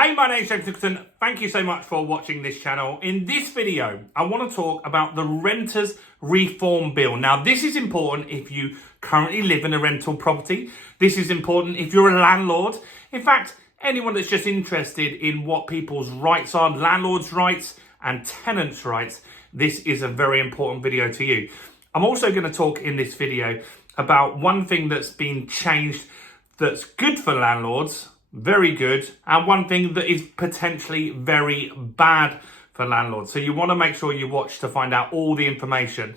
Hey, my name's Antisocial. Thank you so much for watching this channel. In this video, I want to talk about the Renters Reform Bill. Now, this is important if you currently live in a rental property. This is important if you're a landlord. In fact, anyone that's just interested in what people's rights are, landlords' rights and tenants' rights, this is a very important video to you. I'm also going to talk in this video about one thing that's been changed that's good for landlords, very good, and one thing that is potentially very bad for landlords. So you want to make sure you watch to find out all the information.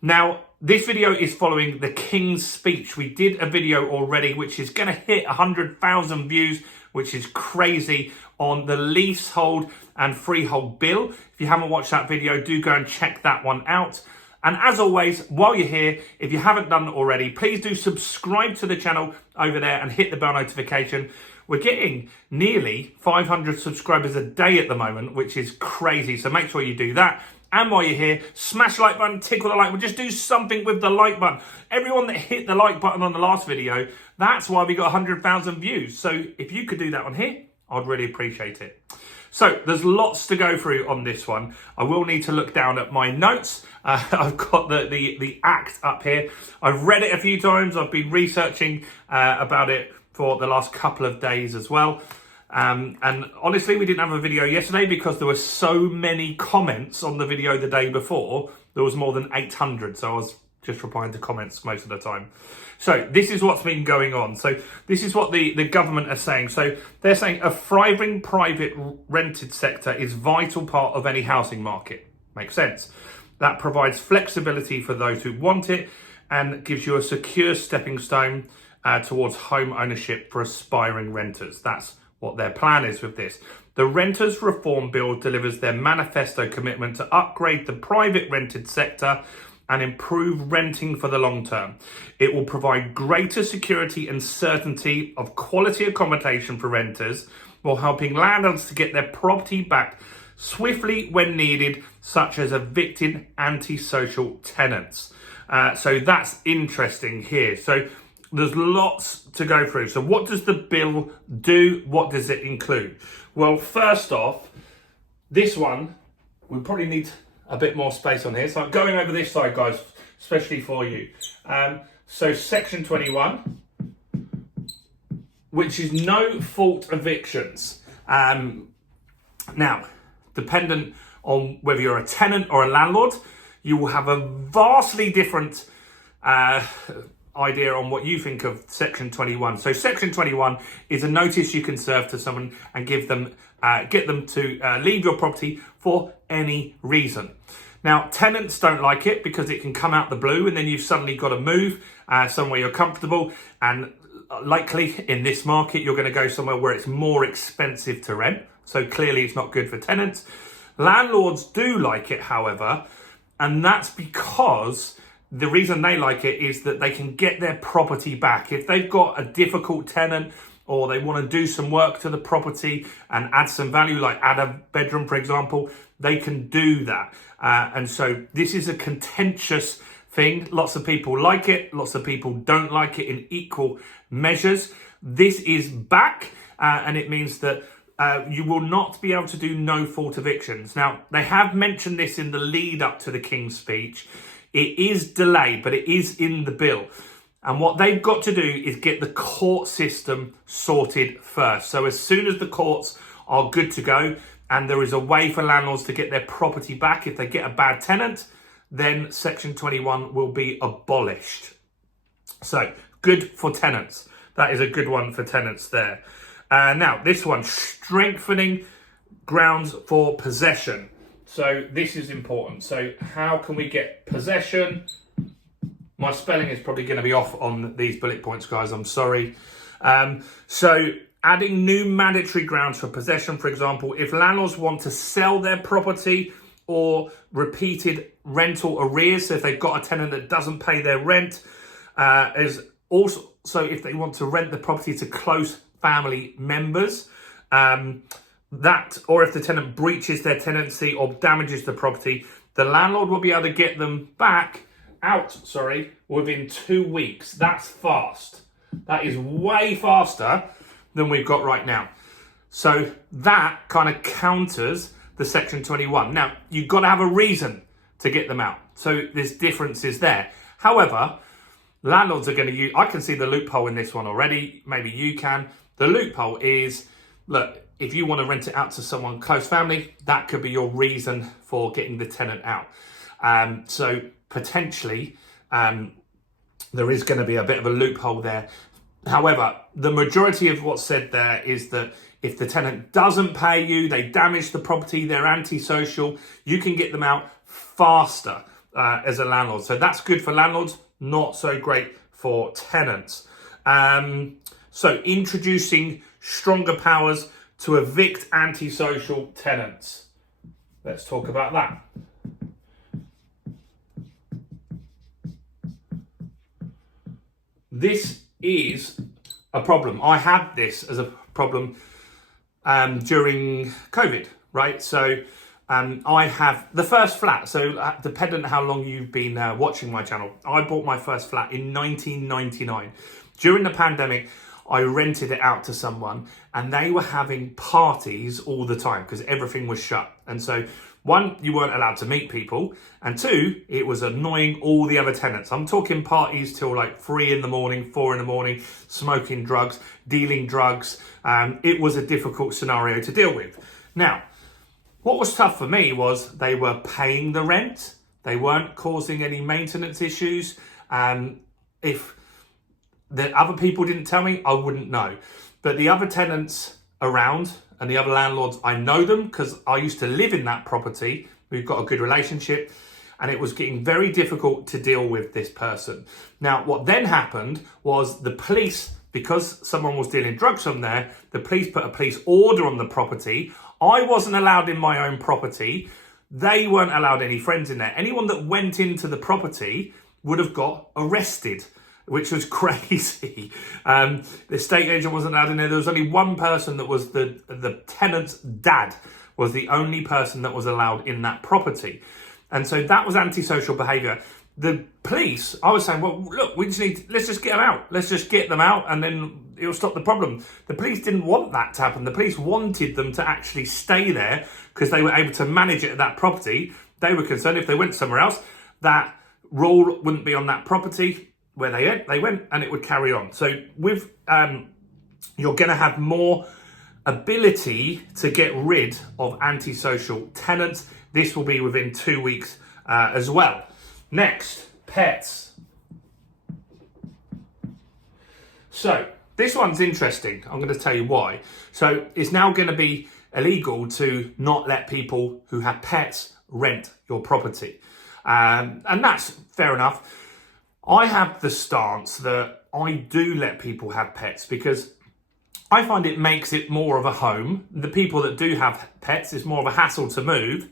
Now, this video is following the King's speech. We did a video already, which is going to hit 100,000 views, which is crazy, on the leasehold and freehold bill. If you haven't watched that video, do go and check that one out. And as always, while you're here, if you haven't done it already, please do subscribe to the channel over there and hit the bell notification. We're getting nearly 500 subscribers a day at the moment, which is crazy. So make sure you do that. And while you're here, smash the like button, tickle the like button, just do something with the like button. Everyone that hit the like button on the last video, that's why we got 100,000 views. So if you could do that on here, I'd really appreciate it. So there's lots to go through on this one. I will need to look down at my notes. I've got the Act up here. I've read it a few times. I've been researching about it for the last couple of days as well. And honestly, we didn't have a video yesterday because there were so many comments on the video the day before. There was more than 800. So I was just replying to comments most of the time. So this is what's been going on. So this is what the government are saying. So they're saying a thriving private rented sector is a vital part of any housing market. Makes sense. That provides flexibility for those who want it and gives you a secure stepping stone towards home ownership for aspiring renters. That's what their plan is with this. The Renters Reform Bill delivers their manifesto commitment to upgrade the private rented sector and improve renting for the long term. It will provide greater security and certainty of quality accommodation for renters while helping landlords to get their property back swiftly when needed, such as evicting antisocial tenants. So that's interesting here. So there's lots to go through. So what does the bill do? What does it include? Well, first off, this one, we probably need a bit more space on here. So I'm going over this side, guys, especially for you. So section 21, which is no fault evictions. Now, dependent on whether you're a tenant or a landlord, you will have a vastly different idea on what you think of section 21. So section 21 is a notice you can serve to someone and get them to leave your property for any reason. Now, tenants don't like it because it can come out the blue and then you've suddenly got to move somewhere you're comfortable, and likely in this market you're going to go somewhere where it's more expensive to rent. So clearly it's not good for tenants. Landlords do like it, however, and that's because the reason they like it is that they can get their property back. If they've got a difficult tenant or they want to do some work to the property and add some value, like add a bedroom, for example, they can do that. And so this is a contentious thing. Lots of people like it. Lots of people don't like it in equal measures. This is back, and it means that you will not be able to do no fault evictions. Now, they have mentioned this in the lead up to the King's speech. It is delayed, but it is in the bill. And what they've got to do is get the court system sorted first. So as soon as the courts are good to go and there is a way for landlords to get their property back if they get a bad tenant, then section 21 will be abolished. So good for tenants. That is a good one for tenants there. Now, this one, strengthening grounds for possession. So this is important. So how can we get possession? My spelling is probably going to be off on these bullet points, guys. I'm sorry. So adding new mandatory grounds for possession, for example, if landlords want to sell their property or repeated rental arrears, so if they've got a tenant that doesn't pay their rent, is also if they want to rent the property to close family members, or if the tenant breaches their tenancy or damages the property, the landlord will be able to get them out within 2 weeks. That's fast. That is way faster than we've got right now. So that kind of counters the Section 21. Now, you've got to have a reason to get them out. So there's differences there. However, landlords are going to use, I can see the loophole in this one already. Maybe you can. The loophole is, look, if you want to rent it out to someone close family, that could be your reason for getting the tenant out. So potentially, there is going to be a bit of a loophole there. However, the majority of what's said there is that if the tenant doesn't pay you, they damage the property, they're antisocial, you can get them out faster as a landlord. So that's good for landlords, not so great for tenants. So introducing stronger powers to evict antisocial tenants. Let's talk about that. This is a problem. I had this as a problem during COVID, right? So I have the first flat. So dependent how long you've been watching my channel, I bought my first flat in 1999. During the pandemic, I rented it out to someone and they were having parties all the time because everything was shut. And so one, you weren't allowed to meet people. And two, it was annoying all the other tenants. I'm talking parties till like 3 in the morning, 4 in the morning, smoking drugs, dealing drugs. It was a difficult scenario to deal with. Now, what was tough for me was they were paying the rent. They weren't causing any maintenance issues. If the other people didn't tell me, I wouldn't know. But the other tenants around and the other landlords, I know them because I used to live in that property. We've got a good relationship and it was getting very difficult to deal with this person. Now, what then happened was the police, because someone was dealing drugs from there, the police put a police order on the property. I wasn't allowed in my own property. They weren't allowed any friends in there. Anyone that went into the property would have got arrested, which was crazy. The estate agent wasn't allowed in there. There was only one person that was the tenant's dad was the only person that was allowed in that property. And so that was antisocial behaviour. The police, I was saying, well, look, let's just get them out. Let's just get them out and then it'll stop the problem. The police didn't want that to happen. The police wanted them to actually stay there because they were able to manage it at that property. They were concerned if they went somewhere else, that rule wouldn't be on that property where they went and it would carry on. So with you're going to have more ability to get rid of antisocial tenants. This will be within 2 weeks as well. Next, pets. So this one's interesting. I'm going to tell you why. So it's now going to be illegal to not let people who have pets rent your property. And that's fair enough. I have the stance that I do let people have pets because I find it makes it more of a home. The people that do have pets, it's more of a hassle to move.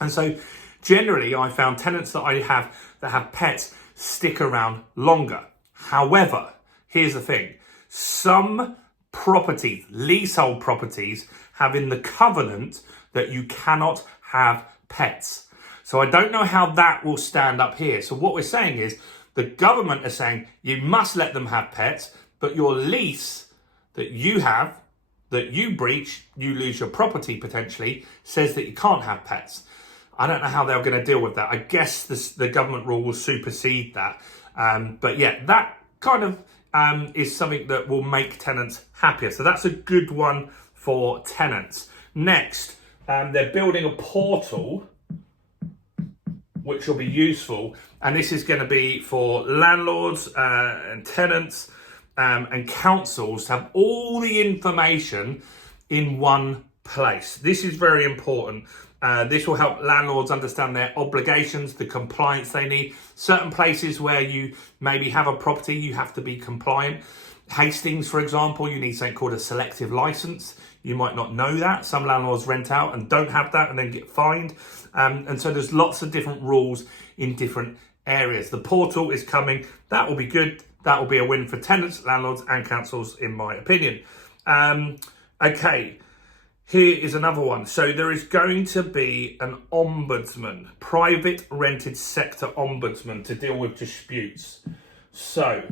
And so generally I found tenants that I have that have pets stick around longer. However, here's the thing. Some properties, leasehold properties, have in the covenant that you cannot have pets. So I don't know how that will stand up here. So what we're saying is, the government is saying you must let them have pets, but your lease that you have, that you breach, you lose your property potentially, says that you can't have pets. I don't know how they're going to deal with that. I guess the government rule will supersede that. But yeah, that kind of is something that will make tenants happier. So that's a good one for tenants. Next, they're building a portal which will be useful. And this is going to be for landlords and tenants and councils to have all the information in one place. This is very important. This will help landlords understand their obligations, the compliance they need. Certain places where you maybe have a property, you have to be compliant. Hastings, for example, you need something called a selective license. You might not know that. Some landlords rent out and don't have that and then get fined. And so there's lots of different rules in different areas. The portal is coming. That will be good. That will be a win for tenants, landlords and councils, in my opinion. Okay, here is another one. So there is going to be an ombudsman, private rented sector ombudsman to deal with disputes. So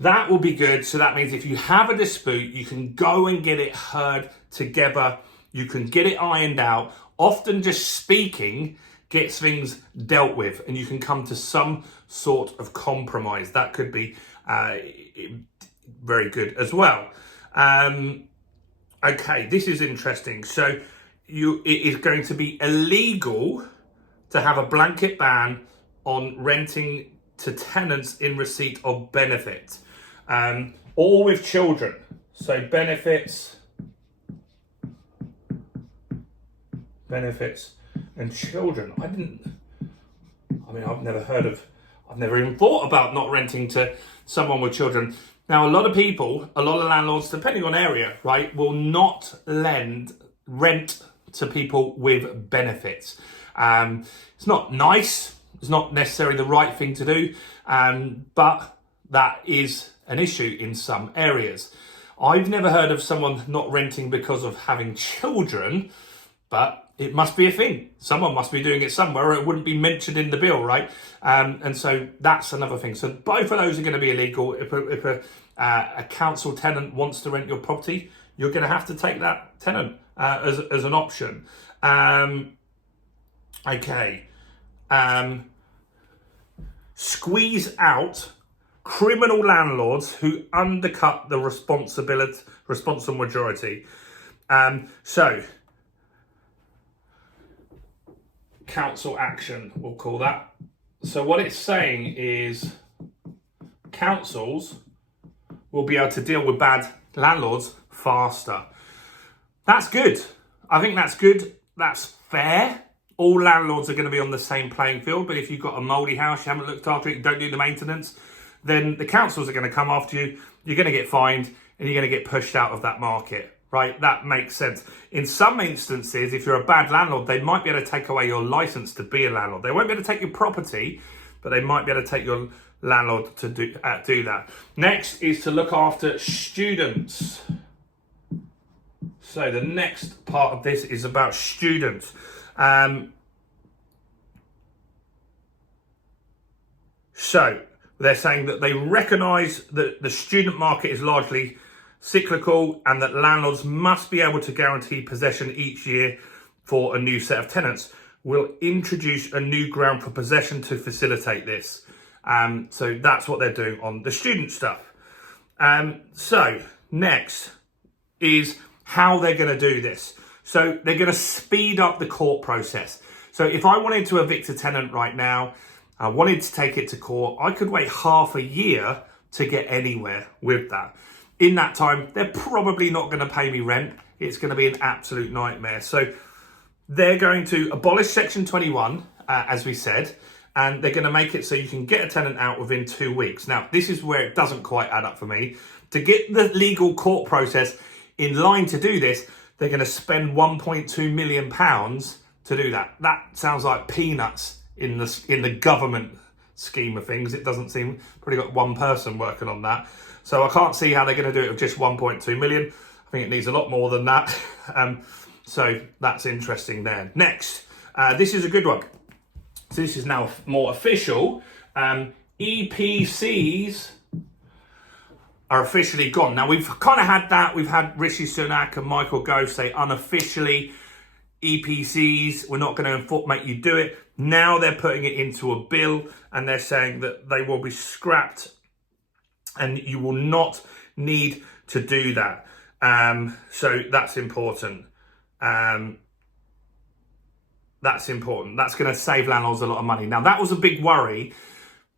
That will be good. So that means if you have a dispute, you can go and get it heard together. You can get it ironed out. Often just speaking gets things dealt with, and you can come to some sort of compromise. That could be very good as well. Okay, this is interesting. So it is going to be illegal to have a blanket ban on renting to tenants in receipt of benefits, or with children. So benefits and children. I've never even thought about not renting to someone with children. Now, a lot of landlords, depending on area, right, will not rent to people with benefits. It's not nice. It's not necessarily the right thing to do, but that is an issue in some areas. I've never heard of someone not renting because of having children, but it must be a thing. Someone must be doing it somewhere, or it wouldn't be mentioned in the bill, right? And so that's another thing. So both of those are going to be illegal. If a council tenant wants to rent your property, you're going to have to take that tenant as an option. Okay. Squeeze out criminal landlords who undercut the responsible majority. So council action, we'll call that. So what it's saying is councils will be able to deal with bad landlords faster. That's good. I think that's good. That's fair. All landlords are going to be on the same playing field, but if you've got a mouldy house, you haven't looked after it, you don't do the maintenance, then the councils are going to come after you, you're going to get fined, and you're going to get pushed out of that market, right? That makes sense. In some instances, if you're a bad landlord, they might be able to take away your license to be a landlord. They won't be able to take your property, but they might be able to take your landlord to do that. Next is to look after students. So the next part of this is about students. So they're saying that they recognise that the student market is largely cyclical and that landlords must be able to guarantee possession each year for a new set of tenants. We'll introduce a new ground for possession to facilitate this. So that's what they're doing on the student stuff. So next is how they're going to do this. So they're going to speed up the court process. So if I wanted to evict a tenant right now, I wanted to take it to court, I could wait half a year to get anywhere with that. In that time, they're probably not going to pay me rent. It's going to be an absolute nightmare. So they're going to abolish Section 21, as we said, and they're going to make it so you can get a tenant out within 2 weeks. Now, this is where it doesn't quite add up for me. To get the legal court process in line to do this, they're going to spend £1.2 million to do that. That sounds like peanuts in the government scheme of things. It doesn't seem, probably got one person working on that. So I can't see how they're going to do it with just 1.2 million. I think it needs a lot more than that. So that's interesting there. Next, this is a good one. So this is now more official. EPCs are officially gone. Now, we've kind of had that. We've had Rishi Sunak and Michael Gove say unofficially, EPCs, we're not going to make you do it. Now they're putting it into a bill and they're saying that they will be scrapped and you will not need to do that. So that's important. That's important. That's going to save landlords a lot of money. Now, that was a big worry.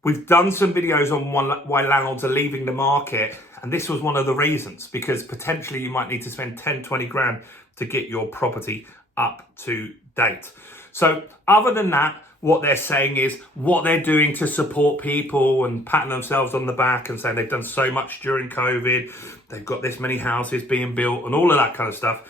We've done some videos on why landlords are leaving the market. And this was one of the reasons, because potentially you might need to spend 10, 20 grand to get your property up to date. So other than that, what they're saying is what they're doing to support people and patting themselves on the back and saying they've done so much during COVID. They've got this many houses being built and all of that kind of stuff.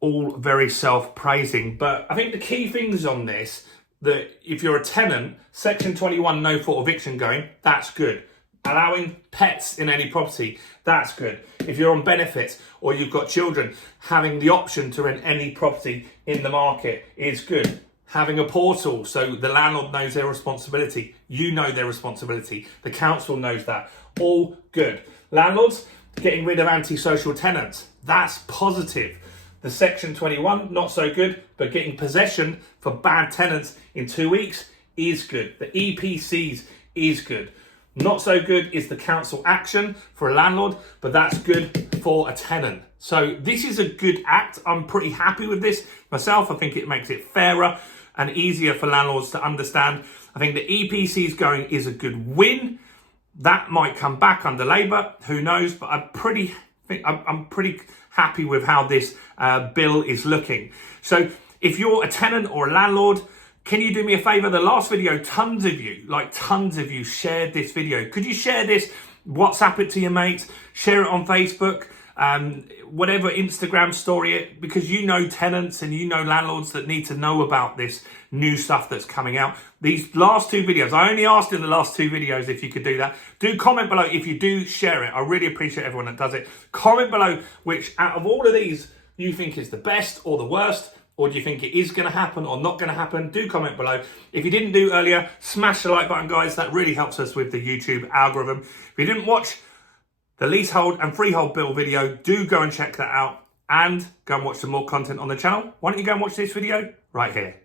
All very self-praising. But I think the key things on this, that if you're a tenant, Section 21, no fault eviction going, that's good. Allowing pets in any property, that's good. If you're on benefits or you've got children, having the option to rent any property in the market is good. Having a portal so the landlord knows their responsibility, you know their responsibility, the council knows that. all good. Landlords, getting rid of antisocial tenants, that's positive. The Section 21, not so good, but getting possession for bad tenants in 2 weeks is good. The EPCs is good. Not so good is the council action for a landlord, but that's good for a tenant. So this is a good act. I'm pretty happy with this myself. I think it makes it fairer and easier for landlords to understand. I think the EPCs going is a good win. That might come back under Labour, who knows, but I'm pretty happy with how this bill is looking. So if you're a tenant or a landlord, can you do me a favour? The last video, tons of you shared this video. Could you share this? WhatsApp it to your mates, share it on Facebook, whatever, Instagram story it, because you know tenants and you know landlords that need to know about this new stuff that's coming out. These last 2 videos, I only asked in the last 2 videos if you could do that. Do comment below if you do share it. I really appreciate everyone that does it. Comment below which out of all of these you think is the best or the worst, or do you think it is going to happen or not going to happen? Do comment below. If you didn't do earlier, smash the like button, guys. That really helps us with the YouTube algorithm. If you didn't watch the leasehold and freehold bill video, do go and check that out and go and watch some more content on the channel. Why don't you go and watch this video right here?